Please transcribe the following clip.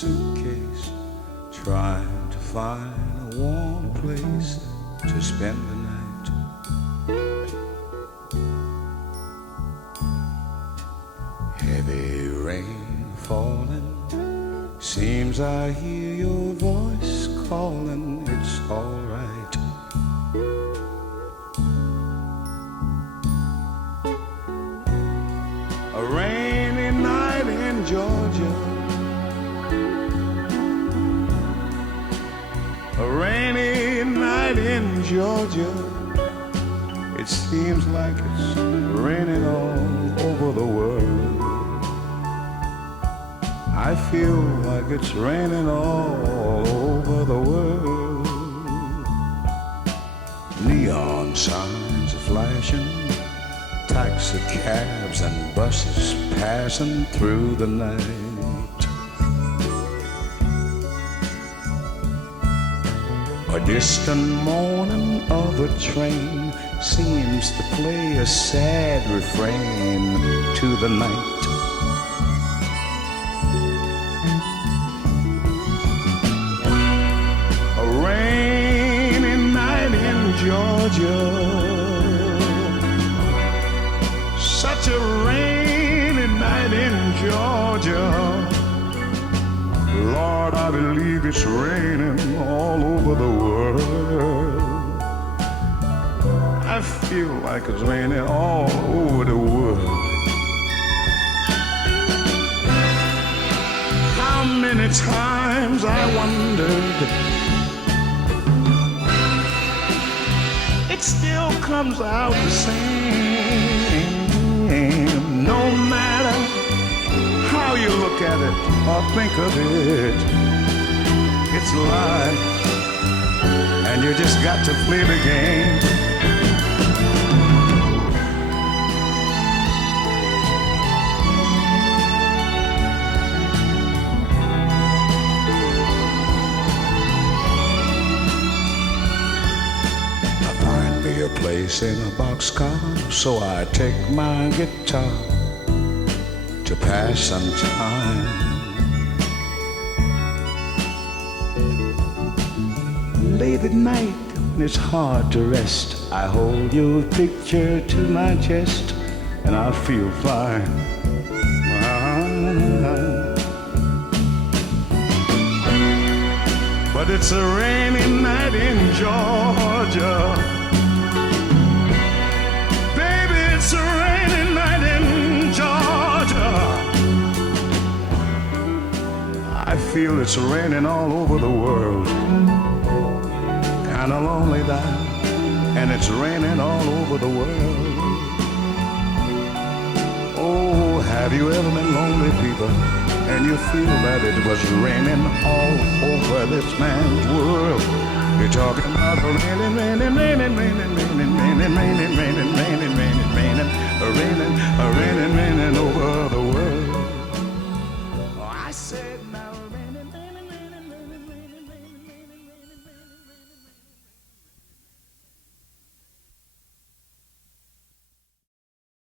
suitcase, trying to find a warm place to spend the night. Heavy rain falling, seems I hear your voice calling, it's alright. A rainy night in Georgia, a rainy night in Georgia. It seems like it's raining all over the world. I feel like it's raining all over the world. Neon signs are flashing, taxi cabs and buses passing through the night. A distant moaning of a train seems to play a sad refrain to the night. A rainy night in Georgia, such a rainy night in Georgia. Lord, I believe it's raining all over the world. I feel like it's raining all over the world. How many times I wondered, it still comes out the same. No matter how you look at it or think of it, it's life, and you just got to play the game. A place in a boxcar, so I take my guitar to pass some time. Late at night when it's hard to rest, I hold your picture to my chest and I feel fine. But it's a rainy night in Georgia. It's a rainy night in Georgia. I feel it's raining all over the world. Kinda lonely now, and it's raining all over the world. Oh, have you ever been lonely, people, and you feel that it was raining all over this man's world? You're talking about a raining, raining, raining, raining, raining, raining, raining, raining, raining, raining, raining, a raining, a raining,